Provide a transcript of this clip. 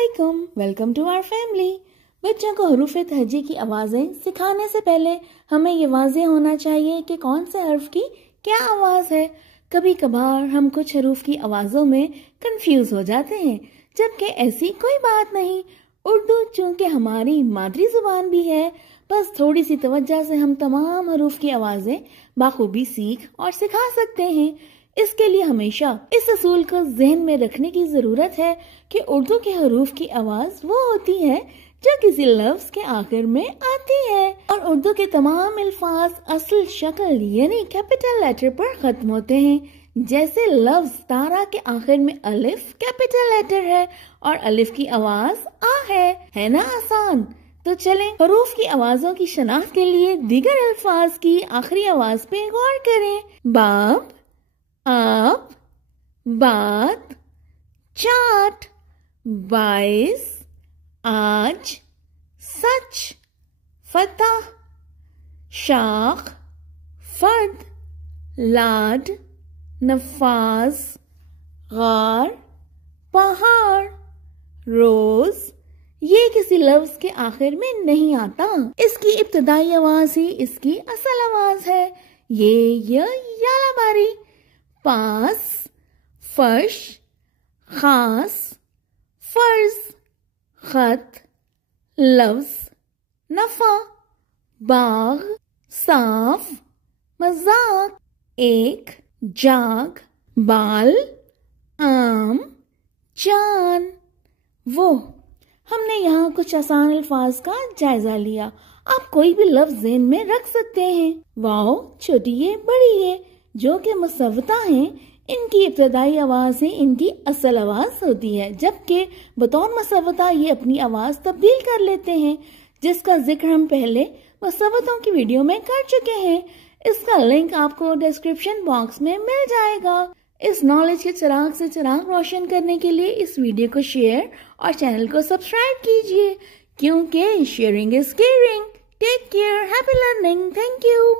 अस्सलामुअलैकुम, welcome to our family. बच्चों को हरूफ तहजी की आवाज़ें सिखाने से पहले हमें ये वाज़ेह होना चाहिए कि कौन से हर्फ की क्या आवाज़ है। कभी कभार हम कुछ हरूफ की आवाज़ों में कंफ्यूज हो जाते हैं, जबकि ऐसी कोई बात नहीं। उर्दू चूंकि हमारी मादरी जुबान भी है, बस थोड़ी सी तवज्जो से हम तमाम हरूफ की आवाज़ें बाखूबी सीख और सिखा सकते हैं। इसके लिए हमेशा इस असूल को ज़हन में रखने की ज़रूरत है कि उर्दू के हरूफ की आवाज़ वो होती है जो किसी लफ्ज़ के आखिर में आती है, और उर्दू के तमाम अल्फाज असल शक्ल यानी कैपिटल लेटर पर ख़त्म होते हैं। जैसे लफ्ज़ तारा के आखिर में अलिफ कैपिटल लेटर है और अलिफ की आवाज़ आ है ना आसान। तो चलें हरूफ की आवाज़ों की शनाख्त के लिए दीगर अल्फाज की आखिरी आवाज़ पे गौर करें। बाब, आप, बात, चाट, बाइस, आज, सच, फतह, शाख, फर्द, लाड, नफाज, गार, पहाड़, रोज। ये किसी लफ्ज के आखिर में नहीं आता, इसकी इब्तदाई आवाज ही इसकी असल आवाज है। ये याला बारी, पास, फर्श, खास, फर्ज, खत, लफ्ज, नफा, बाग, साफ, मजाक, एक, जाग, बाल, आम, जान, वो। हमने यहाँ कुछ आसान अल्फाज का जायजा लिया। आप कोई भी लफ्ज ज़हन में रख सकते हैं। वाओ, छोटी ये, बड़ी ये, जो कि मुसव्वता हैं, इनकी इब्तदाई आवाज़ है इनकी असल आवाज़ होती है, जबकि बतौर मुसव्वता ये अपनी आवाज़ तब्दील कर लेते हैं, जिसका जिक्र हम पहले मुसव्वतों की वीडियो में कर चुके हैं। इसका लिंक आपको डिस्क्रिप्शन बॉक्स में मिल जाएगा। इस नॉलेज के चिराग से चिराग रोशन करने के लिए इस वीडियो को शेयर और चैनल को सब्सक्राइब कीजिए, क्योंकि sharing is caring. Take care, happy learning, thank you.